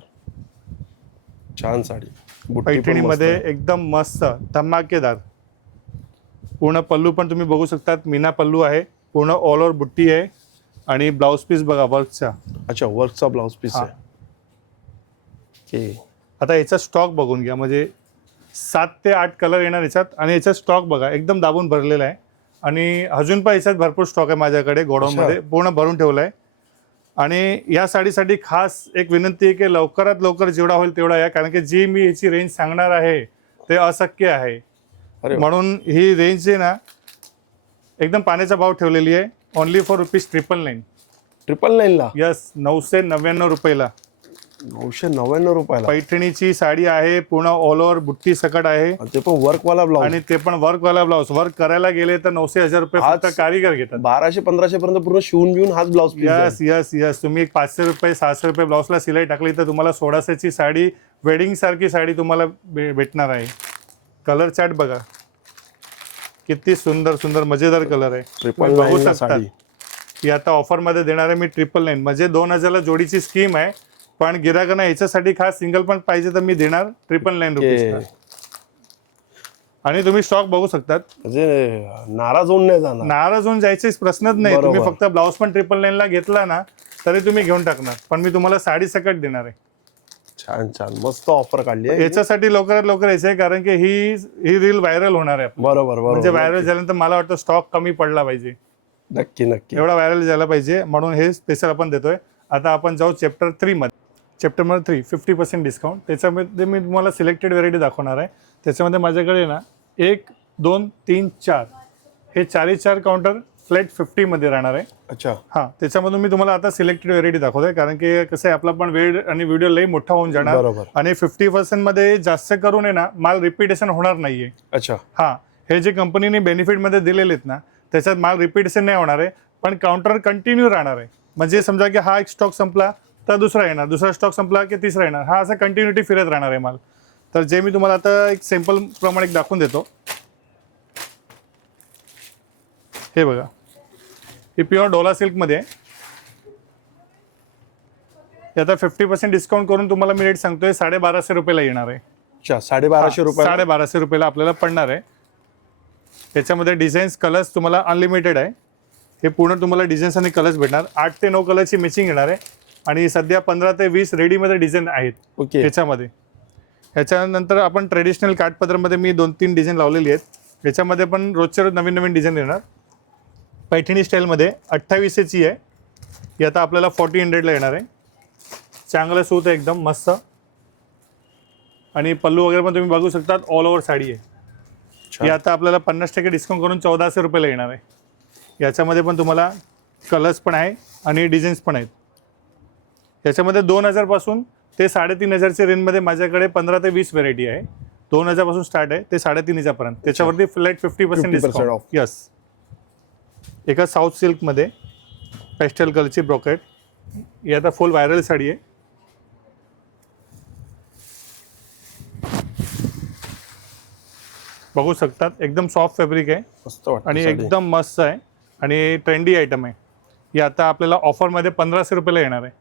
छान साडी. बुट्टी पण मस्त पैठणीमध्ये आहे. एकदम मस्त धमाकेदार. पूर्ण पल्लू पण तुम्ही बघू शकतात. मीना पल्लू आहे, पूर्ण ऑल ओव्हर बुट्टी आहे. आणि ब्लाउज पीस बघा वर्कचा. अच्छा, वर्कचा ब्लाउज पीस आहे. ओके. आता याचा स्टॉक बघून घ्या. म्हणजे 7 ते 8 कलर येणार याच्यात. आणि याचा स्टॉक बघा एकदम दाबून भरलेला आहे. आणि अजून पण याच्यात भरपूर स्टॉक आहे माझ्याकडे गोडाऊनमध्ये, पूर्ण भरून ठेवला आहे. आणि या साडीसाठी खास एक विनंती आहे की लवकरात लवकर जेवढा होईल तेवढा या, कारण की जी मी याची रेंज सांगणार आहे ते अशक्य आहे. अरे वा. म्हणून ही रेंज आहे ना एकदम पाण्याचा भाव ठेवलेली आहे. Only for ₹999. 999ला. यस, 999 रुपयाला 999 रुपयाला. पैठणीची साडी आहे. पूर्ण ऑल ओव्हर बुट्टी सकट आहे. आणि ते पण वर्कवाला ब्लाउज. आणि ते पण वर्कवाला ब्लाऊज. वर्क करायला गेले तर 900-1000 रुपये फक्त कारीगर घेतात. 1200-1500 पर्यंत पूर्ण शिवून बिवून हाच ब्लाउज पीस आहे. Yes yes yes. तुम्ही 500 रुपये 600 रुपये ब्लाऊजला सिलाई टाकली तर तुम्हाला 1600ची साडी, वेडिंग सारखी साडी तुम्हाला भेटणार आहे. कलर चार्ट बघा किती सुंदर मजेदार कलर आहे. तुम्ही बघू 999 ला शकता. साडी. ही आता ऑफरमध्ये देणार आहे मी 999. म्हणजे 2000ला जोडीची स्कीम आहे. पण गिराकांना याच्यासाठी खास सिंगल पण पाहिजे तर मी देणार 999 रुपीजला. आणि तुम्ही स्टॉक बघू शकतात. म्हणजे नाराज होऊन नाही जाणार. नाराज होऊन जायचेच प्रश्नच नाही. बरोबर. तुम्ही फक्त ब्लाऊज पण 999ला घेतला ना तरी तुम्ही घेऊन टाकणार. पण मी तुम्हाला साडी सकट देणार आहे. छान छान मस्त ऑफर काढली आहे. याच्यासाठी लवकरात लवकर यायचं आहे, कारण की ही रील व्हायरल होणार आहे. बरोबर म्हणजे बरोबर. व्हायरल झाल्यानंतर मला वाटतं स्टॉक कमी पडला पाहिजे. नक्की नक्की. एवढा व्हायरल झाला पाहिजे म्हणून हे स्पेशल आपण देतोय. आता आपण जाऊ चॅप्टर 3 मध्ये. चॅप्टर मध्ये 3 50% डिस्काउंट. त्याच्यामध्ये मी तुम्हाला सिलेक्टेड व्हेरायटी दाखवणार आहे. त्याच्यामध्ये माझ्याकडे ना 1 2 3 4 हे 4 काउंटर फ्लॅट 50 मध्ये राहणार आहे. अच्छा. हां, त्याच्यामधून मी तुम्हाला आता सिलेक्टेड व्हेरायटी दाखवतोय, कारण की कसं आहे आपला पण वेळ आणि व्हिडिओ लई मोठा होऊन जाणार. बरोबर. आणि 50% मध्ये जास्त करून आहे ना माल रिपीटेशन होणार नाहीये. अच्छा. हां, हे जे कंपनीने बेनिफिटमध्ये दिलेले आहेत ना त्याच्यात माल रिपीटेशन नाही होणार आहे, पण काउंटर कंटिन्यू राहणार आहे. म्हणजे समजा की हा एक स्टॉक संपला तर दुसरा येणार, दुसरा स्टॉक संपला की तिसरा येणार. हा असं कंटिन्युटी फिरत राहणार आहे माल. तर जे मी तुम्हाला आता एक सॅम्पल प्रमाणे दाखवून देतो. हे बघा, ही प्युअर डोला सिल्कमध्ये आहे. हे आता 50% डिस्काउंट करून तुम्हाला मी रेट सांगतोय 1250 रुपयाला येणार आहे. अच्छा, 1250 रुपये. 1250 रुपयाला आपल्याला पडणार आहे. त्याच्यामध्ये डिझाईन्स कलर्स तुम्हाला अनलिमिटेड आहे. हे पूर्ण तुम्हाला डिझाईन्स आणि कलर्स भेटणार. 8 ते 9 कलरची मॅचिंग येणार आहे. आणि सध्या 15 ते 20 रेडीमध्ये डिझाईन आहेत ओके. याच्यामध्ये. ह्याच्यानंतर आपण ट्रेडिशनल काठपदरमध्ये मी 2-3 डिझाईन लावलेली आहेत. याच्यामध्ये पण रोजच्या रोज नवीन डिझाईन येणार. पैठणी स्टाईलमध्ये 2800ची आहे. ही आता आपल्याला 1400ला येणार आहे. चांगलं सूत आहे एकदम मस्त. आणि पल्लू वगैरे पण तुम्ही बघू शकता ऑल ओव्हर साडी आहे. ही आता आपल्याला 50% डिस्काउंट करून 1400 रुपयाला येणार आहे. याच्यामध्ये पण तुम्हाला कलर्स पण आहे आणि डिझाईन्स पण आहेत. याच्यामध्ये 2000 पासून ते 3500च्या रेंजमध्ये माझ्याकडे 15 ते 20 व्हेरायटी आहे. 2000 पासून स्टार्ट आहे ते 3500 पर्यंत. त्याच्यावरती फ्लॅट 50% डिस्काउंट ऑफ. यस. एका साऊथ सिल्कमध्ये पेस्टल कलरची ब्रोकेट. ही आता फुल व्हायरल साडी आहे. बघू शकतात एकदम सॉफ्ट फॅब्रिक आहे मस्त वाटतं आणि साडी. एकदम मस्त आहे आणि ट्रेंडी आयटम आहे. ही आता आपल्याला ऑफरमध्ये 1500 रुपयाला येणार आहे.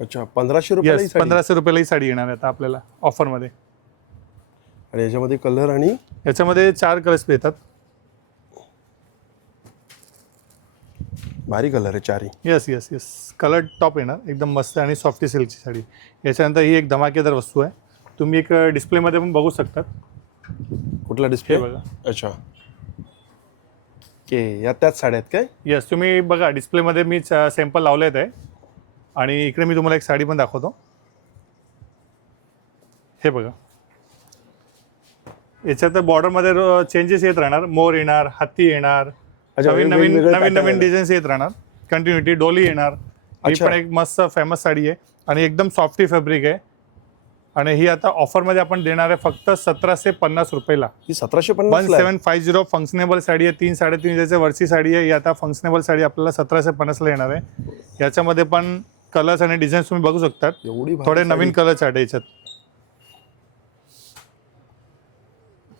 अच्छा, 1500 रुपये. येस, 1500 रुपयाला ही साडी येणार आहे आता आपल्याला ऑफरमध्ये. आणि याच्यामध्ये कलर आणि याच्यामध्ये 4 कलर्स येतात. भारी कलर आहे चारही. Yes yes yes, colour top येणार एकदम मस्त आणि सॉफ्टी सिल्कची साडी. याच्यानंतर ही एक धमाकेदार वस्तू आहे, तुम्ही एक डिस्प्लेमध्ये पण बघू शकतात. कुठला डिस्प्ले हे बघा. अच्छा के या त्याच साड्या आहेत काय? येस, तुम्ही बघा डिस्प्लेमध्ये मी सॅम्पल लावलेत आहे. आणि इकडे मी तुम्हाला एक साडी पण दाखवतो. हे बघा, याच्यात बॉर्डरमध्ये चेंजेस येत राहणार, मोर येणार, हत्ती येणार, अच्छा, नवीन नवीन वेगवेगळे नवीन pattern नवीन डिझाईन्स येत राहणार, कंटिन्युटी डोली येणार. ही अच्छा. पण एक मस्त फेमस साडी आहे आणि एकदम सॉफ्टी फॅब्रिक आहे. आणि ही आता ऑफरमध्ये आपण देणार आहे फक्त 1750 रुपयाला. ही 1750 ला आहे. 1750 फंक्शनेबल साडी आहे, 3-3.5 इंचाच्या वरची साडी आहे. ही आता फंक्शनेबल साडी आपल्याला 1750ला येणार आहे. याच्यामध्ये पण कलर्स आणि डिझाईन्स तुम्ही बघू शकतात. एवढी भारी थोडे साडी. नवीन कलर्स आहेत याच्यात.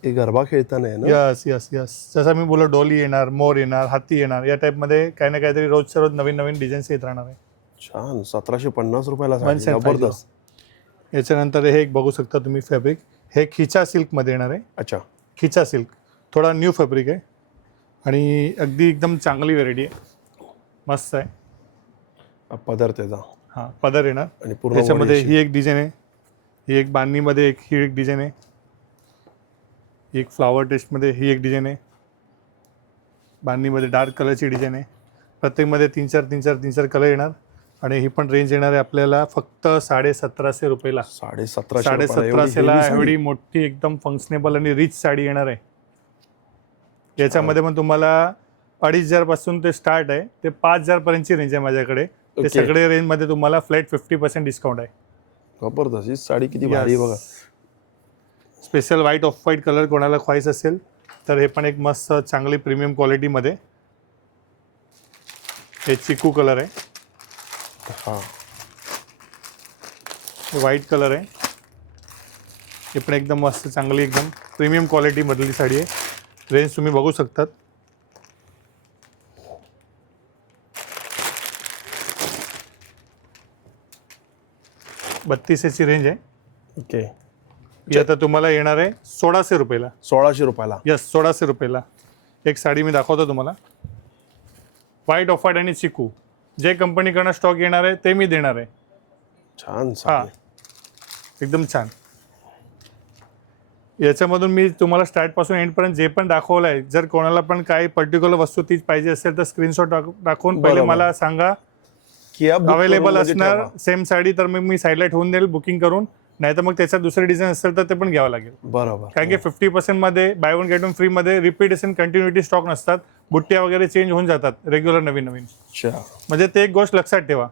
हे गरबा खेळताना आहे ना? यस यस यस, जसं मी बोललो डोली येणार, मोर येणार, हत्ती येणार, या टाईपमध्ये काही ना काहीतरी रोजच्या रोज नवीन नवीन डिझाईन्स येत राहणार आहे. छान. 1750 रुपयाला साडी. 1750. जबरदस्त. याच्यानंतर हे एक बघू शकता तुम्ही फॅब्रिक, हे खिचा सिल्कमध्ये येणार आहे. अच्छा खिचा सिल्क थोडा न्यू फॅब्रिक आहे आणि अगदी एकदम चांगली व्हेरायटी आहे, मस्त आहे. पदर त्याचा हां, पदर येणार. आणि पूर्ण त्याच्यामध्ये वडीची. ही एक डिझाईन आहे, ही एक बांधणीमध्ये ही एक डिझाईन आहे, ही एक फ्लावर टेस्टमध्ये ही एक डिझाईन आहे, बांधणीमध्ये डार्क कलरची डिझाईन आहे. प्रत्येकमध्ये 3-4 कलर येणार. आणि ही पण रेंज येणार आहे आपल्याला फक्त 1750 रुपयाला. 1750ला एवढी मोठी एकदम फंक्शनेबल आणि रिच साडी येणार आहे. याच्यामध्ये पण तुम्हाला 2500 पासून ते स्टार्ट आहे ते 5000 पर्यंतची रेंज आहे माझ्याकडे. ते सगळे रेंजमध्ये तुम्हाला फ्लॅट 50% डिस्काउंट आहे. जबरदस्त. ही साडी किती भारी आहे बघा. Special white off white colour कोणाला ख्वाईस असेल तर हे पण एक मस्त चांगली प्रीमियम क्वालिटीमध्ये. हे चिकू कलर आहे, हां व्हाईट कलर आहे. हे पण एकदम मस्त चांगली एकदम प्रीमियम क्वालिटीमधली साडी आहे. रेंज तुम्ही बघू शकतात. बत्तीसची रेंज आहे. ओके. ही आता तुम्हाला येणार आहे 1600 रुपयाला. 1600 रुपयाला. यस, 1600 रुपयाला. एक साडी मी दाखवतो तुम्हाला, व्हाईट ऑफ व्हाईट आणि चिकू. जे कंपनीकडनं स्टॉक येणार आहे ते मी देणार आहे. छान हां, साडी. एकदम छान. याच्यामधून मी तुम्हाला स्टार्टपासून एंडपर्यंत जे पण साडीला आहे, जर कोणाला पण काही पर्टिक्युलर वस्तू तीच पाहिजे असेल तर स्क्रीनशॉट टाकून पहिले बरोबर. मला सांगा. की book करून अवेलेबल म्हणजे असणार ठेवा. सेम साडी तर मग मी साईडला ठेवून देईल बुकिंग करून. नाही तर मग त्याच्यात दुसरे डिझाईन असेल तर ते पण घ्यावं लागेल. बरोबर. कारण की 50% मध्ये by one get one free मध्ये रिपीटेशन कंटिन्युटी स्टॉक नसतात. बुट्ट्या वगैरे चेंज होऊन जातात रेग्युलर नवीन नवीन. अच्छा. म्हणजे ते एक गोष्ट लक्षात ठेवा.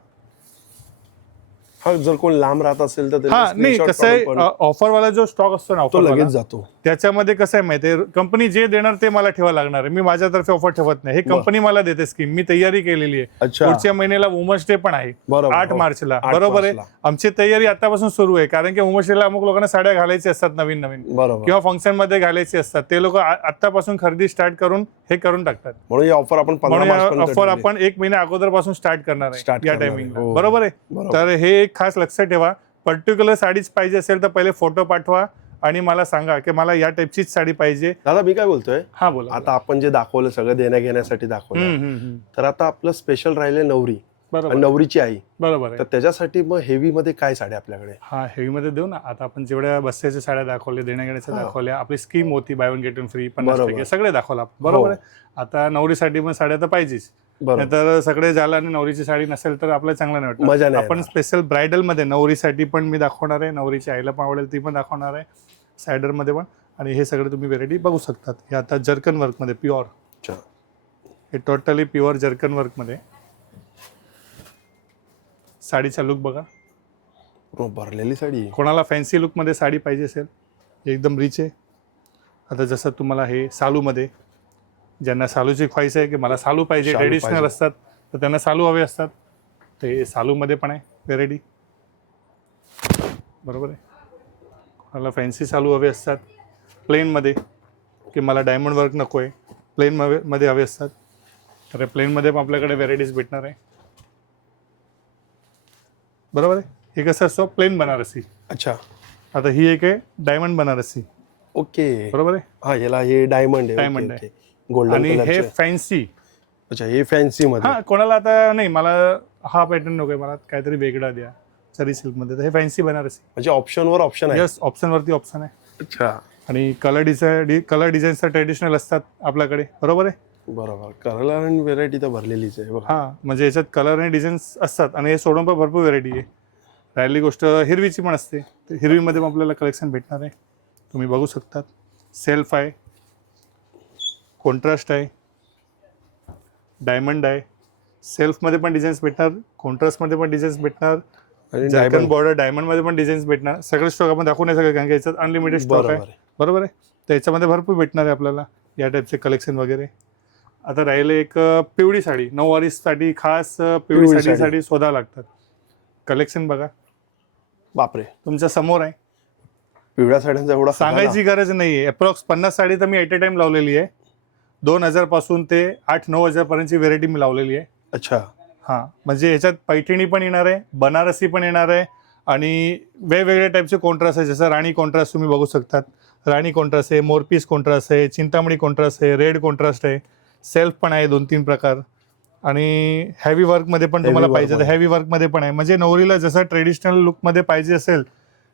हा, जर कोण लांब राहत असेल तर हा नाही, कसं आहे ऑफरवाला जो स्टॉक असतो ना तो लगेच ऑफरवाला, जातो. त्याच्यामध्ये कसं आहे माहिती आहे, कंपनी जे देणार ते मला ठेवा लागणार आहे. मी माझ्यातर्फे ऑफर ठेवत नाही. हे कंपनी मला देते स्कीम, मी तयारी केलेली आहे. अच्छा. पुढच्या महिन्याला वुमन्स डे पण आहे बरोबर. 8 हो. मार्चला. 8 बरोबर आहे. मार्चला. आमची तयारी आतापासून सुरू आहे, कारण की वुमन्स डेला अमुक लोकांना साड्या घालायची असतात नवीन नवीन, बरोबर. किंवा फंक्शन मध्ये घालायची असतात. ते लोक आतापासून खरेदी स्टार्ट करून हे करून टाकतात. म्हणून ही ऑफर आपण 15 म्हणून मार्चपर्यंत ऑफर ठेवली. आपण 1 महिना अगोदरपासून स्टार्ट करणार Start आहे या करणार आहे. टायमिंगला. हो. बरोबर आहे. बरोबर. तर हे एक खास लक्षात ठेवा. पर्टिक्युलर साडीच पाहिजे असेल तर पहिले फोटो पाठवा आणि मला सांगा की मला या टाईपचीच साडी पाहिजे. दादा मी काय बोलतोय, हा बोला. आता आपण जे दाखवलं सगळं देण्या घेण्यासाठी दाखवलं, तर आता आपलं स्पेशल राहिले नवरी आणि बरोबर नवरीची आई. बरोबर आहे. तर त्याच्यासाठी मग हेवी मध्ये काय साड्या आपल्याकडे? हा, हेवी मध्ये देऊ ना. आता आपण जेवढ्या बस्त्याच्या साड्या दाखवल्या, देण्या घेण्याच्या दाखवल्या, आपली स्कीम होती by one get one free 50% बरोबर. सगळे दाखवला. बरोबर हो. आहे. आता नवरीसाठी पण साड्या तर पाहिजेच. बरोबर. नाहीतर सगळे झालं आणि नवरीची साडी नसेल तर आपल्याला चांगलं नाही मजा वाटत. नाही आपण येणार. स्पेशल ब्रायडल मध्ये नवरीसाठी पण मी दाखवणार आहे, नवरीची आईला पण आवडेल ती पण दाखवणार आहे, सायडर मध्ये पण. आणि हे सगळे तुम्ही व्हेरायटी बघू शकतात. हे आता जर्कन वर्क मध्ये प्युअर, अच्छा. हे टोटली प्युअर जर्कन वर्क मध्ये. साडीचा लुक बघा, पूर्ण भरलेली साडी आहे. कोणाला फॅन्सी लुकमध्ये साडी पाहिजे असेल एकदम रिच आहे. आता जसं तुम्हाला हे सालूमध्ये, ज्यांना सालूची ख्वाईस आहे की मला सालू पाहिजे, सालू ट्रेडिशनल पाहिजे. असतात तर त्यांना सालू हवे असतात, ते सालूमध्ये पण आहे व्हेरायटी. बरोबर आहे. मला फॅन्सी सालू हवे असतात प्लेनमध्ये, की मला डायमंड वर्क नको आहे, प्लेनमध्ये हवे असतात, तर प्लेनमध्ये पण आपल्याकडे व्हेरायटीज भेटणार आहे. बरोबर आहे. हे कसं असतं प्लेन बनारसी. अच्छा. आता ही एक आहे डायमंड बनारसी. ओके. बरोबर आहे. हा, याला हे डायमंड आहे. Diamond आहे. गोल्डन आणि हे कलरचे. फॅन्सी. अच्छा, हे फॅन्सी मध्ये. हा, कोणाला आता नाही मला हा पॅटर्न नकोय, मला काहीतरी वेगळा द्या सरी सिल्क मध्ये, तर हे फॅन्सी बनारसी. म्हणजे ऑप्शनवर ऑप्शन आहे. यस, ऑप्शन वरती ऑप्शन आहे. अच्छा. आणि कलर डिझाईन्स तर ट्रेडिशनल असतात आपल्याकडे, बरोबर आहे. बरोबर. कलर आणि व्हेरायटी तर भरलेलीच आहे बघा. हा, म्हणजे याच्यात कलर आणि डिझाईन्स असतात आणि हे सोडून पण भरपूर व्हेरायटी आहे. राहिली गोष्ट हिरवीची पण असते, तर हिरवीमध्ये पण आपल्याला कलेक्शन भेटणार आहे. तुम्ही बघू शकतात. सेल्फ आहे, कॉन्ट्रास्ट आहे, डायमंड आहे. सेल्फमध्ये पण डिझाईन्स भेटणार, कॉन्ट्रास्टमध्ये पण डिझाईन्स भेटणार, आणि जर्कन डायमंड. बॉर्डर डायमंडमध्ये पण डिझाईन्स भेटणार. सगळे स्टॉक आपण दाखवू नाही सगळं, कारण की याच्यात अनलिमिटेड स्टॉक बरोबर आहे. बरोबर आहे. तर याच्यामध्ये भरपूर भेटणार आहे आपल्याला या टाईपचे कलेक्शन वगैरे. आता राहिले एक पिवळी साडी, नऊवारीसाठी खास पिवळी पिवळी साडीसाठी शोधावं लागतात. कलेक्शन बघा, बापरे, तुमच्या समोर आहे. पिवळ्या साड्यांचा एवढा सांगायची गरज नाही आहे. अप्रॉक्स 50 साडी तर मी ॲट अ टाइम लावलेली आहे. 2000 पासून ते 8-9 पर्यंतची व्हेरायटी मी लावलेली आहे. अच्छा. हां, म्हणजे याच्यात पैठणी पण येणार आहे, बनारसी पण येणार आहे आणि वेगवेगळ्या टाईपचे कॉन्ट्रास्ट आहे. जसं राणी कॉन्ट्रास्ट तुम्ही बघू शकतात. राणी कॉन्ट्रास्ट आहे, मोरपीस कॉन्ट्रास्ट आहे, चिंतामणी कॉन्ट्रास्ट आहे, रेड कॉन्ट्रास्ट आहे, सेल्फ पण आहे 2-3 प्रकार. आणि हेवी वर्कमध्ये पण तुम्हाला पाहिजे तर हेवी वर्कमध्ये पण आहे. म्हणजे नवरीला जसं ट्रेडिशनल लुकमध्ये पाहिजे असेल,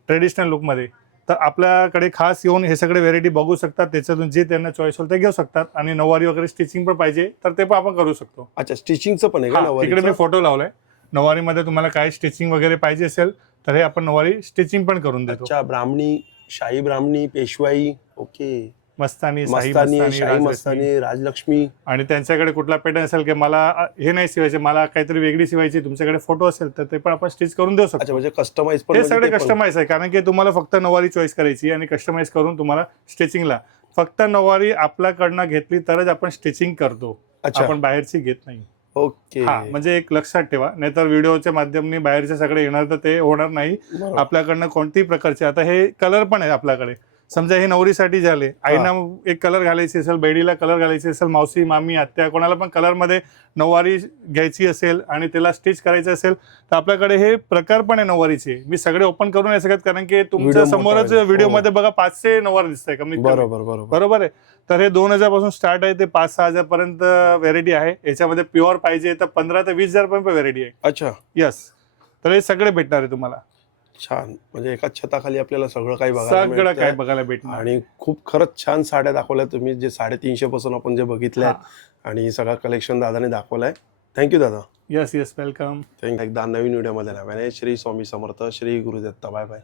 ट्रेडिशनल लुकमध्ये, तर आपल्याकडे खास येऊन हे सगळे व्हेरायटी बघू शकतात. त्याच्यातून जे त्यांना चॉईस होईल ते घेऊ शकतात. आणि नऊवारी वगैरे स्टिचिंग पण पाहिजे तर ते पण आपण करू शकतो. अच्छा, स्टिचिंगचं पण आहे का? हा, इकडे मी फोटो लावलाय. नऊवारीमध्ये तुम्हाला काय स्टिचिंग वगैरे पाहिजे असेल तर हे आपण नऊवारी स्टिचिंग पण करून देतो. अच्छा, ब्राह्मणी, शाही ब्राह्मणी, पेशवाई. ओके. मस्तानी, मस्तानी, शाही मस्तानी, राजलक्ष्मी. आणि त्यांच्याकडे कुठला पॅटर्न असेल की मला हे नाही शिवायचे, मला काहीतरी वेगळी शिवायची, तुमच्याकडे फोटो असेल तर ते पण आपण स्टिच करून देऊ अच्छा, शकतो. म्हणजे कस्टमाइज पण. हे सगळे कस्टमाइज आहे, कारण की तुम्हाला फक्त नऊवारी चॉईस करायची आणि कस्टमाइज करून तुम्हाला स्टिचिंगला फक्त नऊवारी आपल्याकडनं घेतली तरच आपण स्टिचिंग करतो. अच्छा. आपण बाहेरची घेत नाही. ओके. हा, म्हणजे एक लक्षात ठेवा, नाहीतर व्हिडिओच्या माध्यमाने बाहेरचे सगळे येणार तर ते होणार नाही. बरोबर. आपल्याकडनं कोणतीही प्रकारचे, आता हे कलर पण आहे आपल्याकडे. समजा हे नवरीसाठी झाले, आईना एक कलर घालायची असेल, बहिणीला कलर घालायची असेल, मावशी, मामी, आत्या, कोणाला पण कलरमध्ये नऊवारी घ्यायची असेल आणि त्याला स्टिच करायचं असेल तर आपल्याकडे हे प्रकार पण आहे नऊवारीचे. मी सगळे ओपन करून नाही शकत, कारण की तुमच्या समोरच व्हिडिओमध्ये बघा 500 नऊवारी दिसतंय कमी. बरोबर आहे. तर हे 2000 पासून स्टार्ट आहे ते 5-6 पर्यंत व्हेरायटी आहे. याच्यामध्ये प्युअर पाहिजे तर 15 ते 20 पर्यंत व्हेरायटी आहे. अच्छा. यस, तर हे सगळे भेटणार आहे तुम्हाला. छान. म्हणजे एकाच छताखाली आपल्याला सगळं काही सगळं काय बघायला भेटणार. आणि खूप खरंच छान साड्या दाखवल्या तुम्ही, जे 350 पासून आपण जे बघितल्या आणि सगळं कलेक्शन दादाने दाखवलंय. थँक्यू दादा. Yes, welcome. एकदा नवीन व्हिडिओमध्ये नव्याने. श्री स्वामी समर्थ, श्री गुरुदत्त. Bye bye.